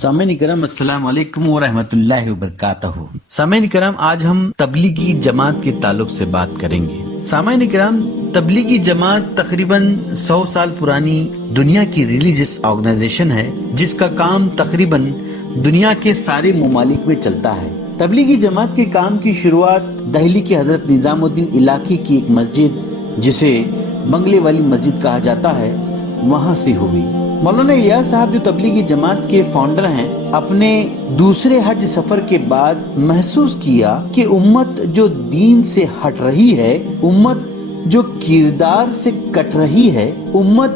سامعین کرام السلام علیکم ورحمۃ وبرکاتہ۔ سامعین کرام آج ہم تبلیغی جماعت کے تعلق سے بات کریں گے۔ سامعین کرام تبلیغی جماعت تقریباً 100 سال پرانی دنیا کی ریلیجس آرگنائزیشن ہے جس کا کام تقریباً دنیا کے سارے ممالک میں چلتا ہے۔ تبلیغی جماعت کے کام کی شروعات دہلی کے حضرت نظام الدین علاقے کی ایک مسجد جسے بنگلے والی مسجد کہا جاتا ہے وہاں سے ہوئی۔ مولانا الیاس صاحب جو تبلیغی جماعت کے فاؤنڈر ہیں، اپنے دوسرے حج سفر کے بعد محسوس کیا کہ امت جو دین سے ہٹ رہی ہے، امت جو کردار سے کٹ رہی ہے، امت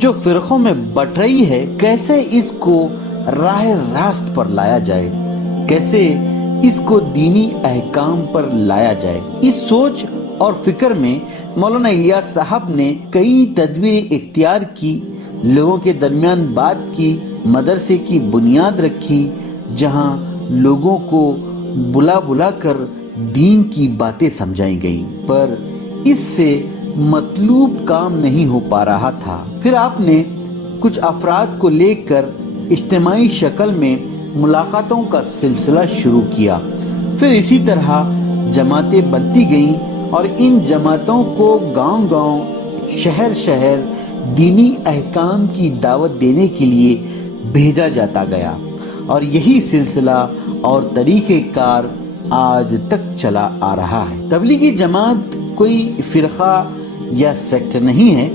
جو فرقوں میں بٹ رہی ہے، کیسے اس کو راہ راست پر لایا جائے، کیسے اس کو دینی احکام پر لایا جائے۔ اس سوچ اور فکر میں مولانا الیاس صاحب نے کئی تدبیریں اختیار کی، لوگوں کے درمیان بات کی، مدرسے کی بنیاد رکھی جہاں لوگوں کو بلا بلا کر دین کی باتیں سمجھائی گئیں، پر اس سے مطلوب کام نہیں ہو پا رہا تھا۔ پھر آپ نے کچھ افراد کو لے کر اجتماعی شکل میں ملاقاتوں کا سلسلہ شروع کیا، پھر اسی طرح جماعتیں بنتی گئیں اور ان جماعتوں کو گاؤں گاؤں، شہر شہر دینی احکام کی دعوت دینے کے لیے بھیجا جاتا گیا، اور یہی سلسلہ اور طریقہ کار آج تک چلا آ رہا ہے۔ تبلیغی جماعت کوئی فرقہ یا سیکٹ نہیں ہے،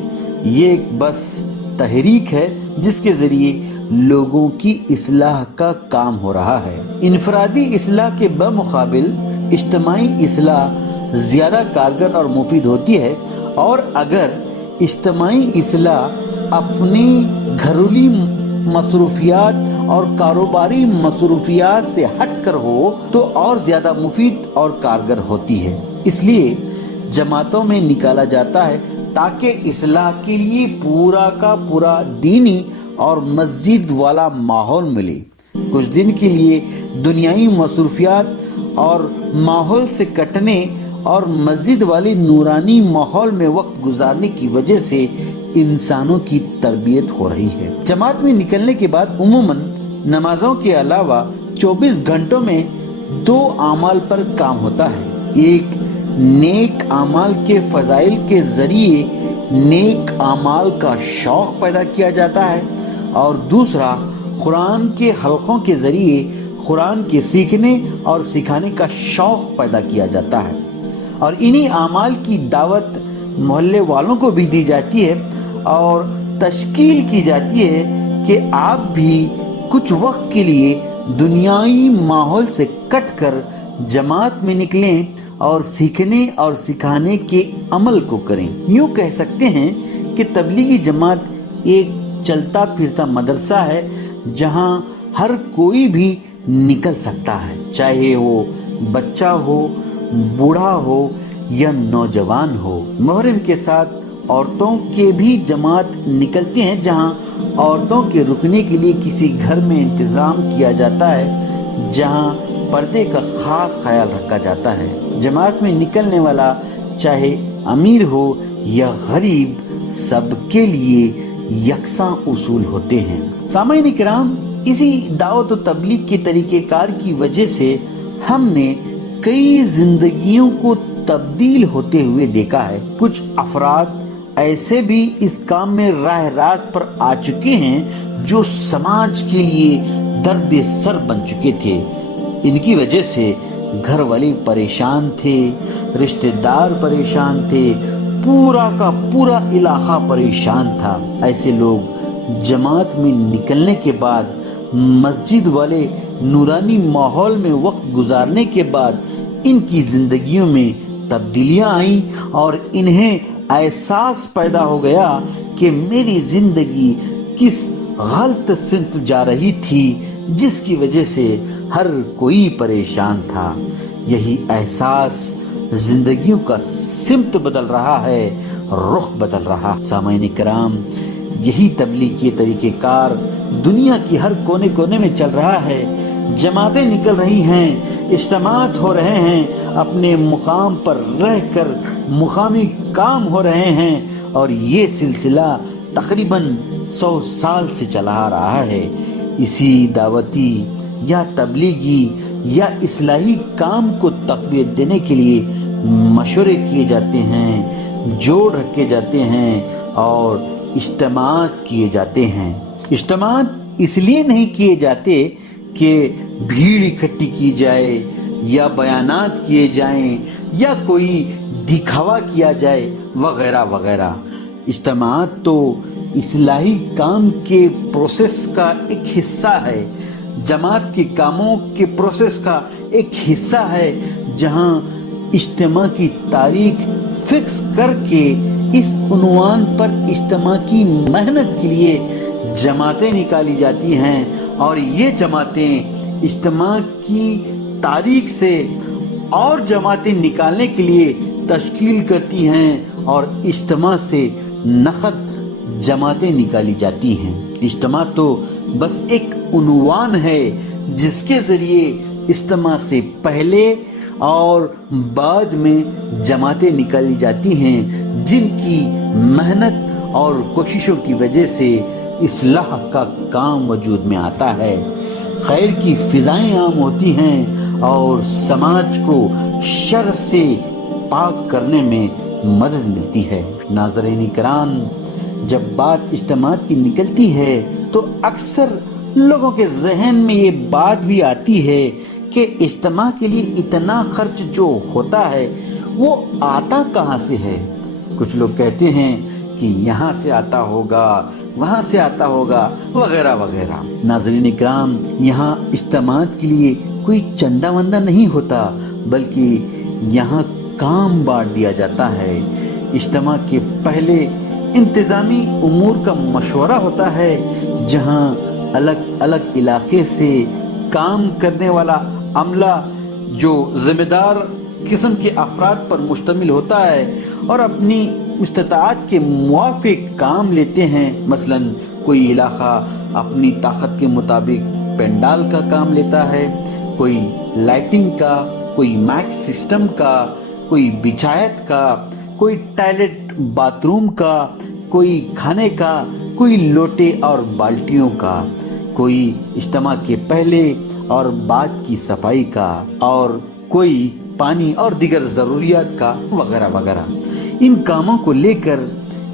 یہ ایک بس تحریک ہے جس کے ذریعے لوگوں کی اصلاح کا کام ہو رہا ہے۔ انفرادی اصلاح کے بمقابل اجتماعی اصلاح زیادہ کارگر اور مفید ہوتی ہے، اور اگر اجتماعی اصلاح اپنی گھریلو مصروفیات اور کاروباری مصروفیات سے ہٹ کر ہو تو اور زیادہ مفید اور کارگر ہوتی ہے۔ اس لیے جماعتوں میں نکالا جاتا ہے تاکہ اصلاح کے لیے پورا کا پورا دینی اور مسجد والا ماحول ملے۔ کچھ دن کے لیے دنیائی مصروفیات اور ماحول سے کٹنے اور مسجد والی نورانی ماحول میں وقت گزارنے کی وجہ سے انسانوں کی تربیت ہو رہی ہے۔ جماعت میں نکلنے کے بعد عموماً نمازوں کے علاوہ 24 گھنٹوں میں 2 اعمال پر کام ہوتا ہے۔ ایک نیک اعمال کے فضائل کے ذریعے نیک اعمال کا شوق پیدا کیا جاتا ہے، اور دوسرا قرآن کے حلقوں کے ذریعے قرآن کے سیکھنے اور سکھانے کا شوق پیدا کیا جاتا ہے، اور انہی اعمال کی دعوت محلے والوں کو بھی دی جاتی ہے اور تشکیل کی جاتی ہے کہ آپ بھی کچھ وقت کے لیے دنیائی ماحول سے کٹ کر جماعت میں نکلیں اور سیکھنے اور سکھانے کے عمل کو کریں۔ یوں کہہ سکتے ہیں کہ تبلیغی جماعت ایک چلتا پھرتا مدرسہ ہے جہاں ہر کوئی بھی نکل سکتا ہے، چاہے وہ بچہ ہو، بوڑھا ہو یا نوجوان ہو۔ محرم کے ساتھ عورتوں کے بھی جماعت نکلتے ہیں جہاں عورتوں کے رکنے کے لیے کسی گھر میں انتظام کیا جاتا ہے جہاں پردے کا خاص خیال رکھا جاتا ہے۔ جماعت میں نکلنے والا چاہے امیر ہو یا غریب، سب کے لیے یکساں اصول ہوتے ہیں۔ سامعین کرام، اسی دعوت و تبلیغ کے طریقہ کار کی وجہ سے ہم نے کئی زندگیوں کو تبدیل ہوتے ہوئے دیکھا ہے۔ کچھ افراد ایسے بھی اس کام میں راہ راست پر آ چکے ہیں جو سماج کے لیے درد سر بن چکے تھے۔ ان کی وجہ سے گھر والے پریشان تھے، رشتہ دار پریشان تھے، پورا کا پورا علاقہ پریشان تھا۔ ایسے لوگ جماعت میں نکلنے کے بعد، مسجد والے نورانی ماحول میں وقت گزارنے کے بعد ان کی زندگیوں میں تبدیلیاں آئیں اور انہیں احساس پیدا ہو گیا کہ میری زندگی کس غلط سمت جا رہی تھی جس کی وجہ سے ہر کوئی پریشان تھا۔ یہی احساس زندگیوں کا سمت بدل رہا ہے، رخ بدل رہا۔ سامعین کرام، یہی تبلیغ کے طریقہ کار دنیا کی ہر کونے کونے میں چل رہا ہے۔ جماعتیں نکل رہی ہیں، اجتماعات ہو رہے ہیں، اپنے مقام پر رہ کر مقامی کام ہو رہے ہیں، اور یہ سلسلہ تقریباً 100 سال سے چلا آ رہا ہے۔ اسی دعوتی یا تبلیغی یا اصلاحی کام کو تقویت دینے کے لیے مشورے کیے جاتے ہیں، جوڑ رکھے جاتے ہیں اور اجتماعات کیے جاتے ہیں۔ اجتماعات اس لیے نہیں کیے جاتے کہ بھیڑ اکٹھی کی جائے یا بیانات کیے جائیں یا کوئی دکھاوا کیا جائے وغیرہ وغیرہ۔ اجتماعات تو اصلاحی کام کے پروسیس کا ایک حصہ ہے، جماعت کے کاموں کے پروسیس کا ایک حصہ ہے، جہاں اجتماع کی تاریخ فکس کر کے اس عنوان پر اجتماع کی محنت کے لیے جماعتیں نکالی جاتی ہیں، اور یہ جماعتیں اجتماع کی تاریخ سے اور جماعتیں نکالنے کے لیے تشکیل کرتی ہیں، اور اجتماع سے نقد جماعتیں نکالی جاتی ہیں۔ اجتماع تو بس ایک عنوان ہے جس کے ذریعے اجتماع سے پہلے اور بعد میں جماعتیں نکالی جاتی ہیں، جن کی محنت اور کوششوں کی وجہ سے اصلاح کا کام وجود میں آتا ہے، خیر کی فضائیں عام ہوتی ہیں اور سماج کو شر سے پاک کرنے میں مدد ملتی ہے۔ ناظرین کرام، جب بات اجتماعات کی نکلتی ہے تو اکثر لوگوں کے ذہن میں یہ بات بھی آتی ہے کہ اجتماع کے لیے اتنا خرچ جو ہوتا ہے وہ آتا کہاں سے ہے؟ کچھ لوگ کہتے ہیں کہ یہاں سے آتا ہوگا، وہاں سے آتا ہوگا وغیرہ وغیرہ۔ ناظرین کرام، یہاں اجتماعات کے لیے کوئی چندہ وندہ نہیں ہوتا، بلکہ یہاں کام بانٹ دیا جاتا ہے۔ اجتماع کے پہلے انتظامی امور کا مشورہ ہوتا ہے، جہاں الگ الگ علاقے سے کام کرنے والا عملہ جو ذمہ دار قسم کے افراد پر مشتمل ہوتا ہے اور اپنی استطاعت کے موافق کام لیتے ہیں۔ مثلا کوئی علاقہ اپنی طاقت کے مطابق پینڈال کا کام لیتا ہے، کوئی لائٹنگ کا، کوئی مائک سسٹم کا، کوئی بچھایت کا، کوئی ٹائلٹ باتھ روم کا، کوئی کھانے کا، کوئی لوٹے اور بالٹیوں کا، کوئی اجتماع کے پہلے اور بعد کی صفائی کا، اور کوئی پانی اور دیگر ضروریات کا وغیرہ وغیرہ۔ ان کاموں کو لے کر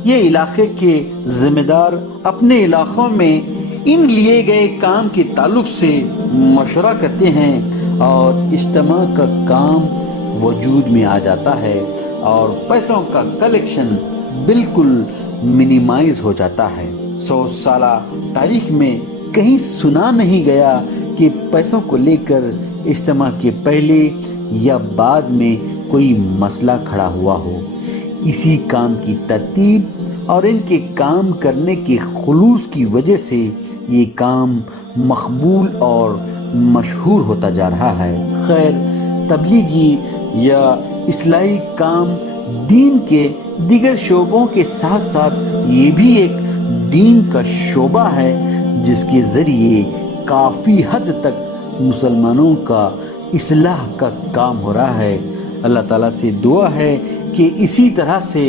یہ علاقے کے ذمہ دار اپنے علاقوں میں ان لیے گئے کام کے تعلق سے مشورہ کرتے ہیں اور اجتماع کا کام وجود میں آ جاتا ہے اور پیسوں کا کلیکشن بالکل منیمائز ہو جاتا ہے۔ 100 سالہ تاریخ میں کہیں سنا نہیں گیا کہ پیسوں کو لے کر اجتماع کے پہلے یا بعد میں کوئی مسئلہ کھڑا ہوا ہو۔ اسی کام کی ترتیب اور ان کے کام کرنے کے خلوص کی وجہ سے یہ کام مقبول اور مشہور ہوتا جا رہا ہے۔ خیر، تبلیغی یا اصلاحی کام دین کے دیگر شعبوں کے ساتھ ساتھ یہ بھی ایک دین کا شعبہ ہے جس کے ذریعے کافی حد تک مسلمانوں کا اصلاح کا کام ہو رہا ہے۔ اللہ تعالیٰ سے دعا ہے کہ اسی طرح سے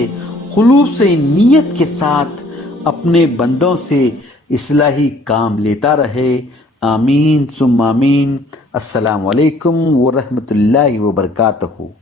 خلوص نیت کے ساتھ اپنے بندوں سے اصلاحی کام لیتا رہے۔ آمین ثم آمین۔ السلام علیکم ورحمۃ اللہ وبرکاتہ۔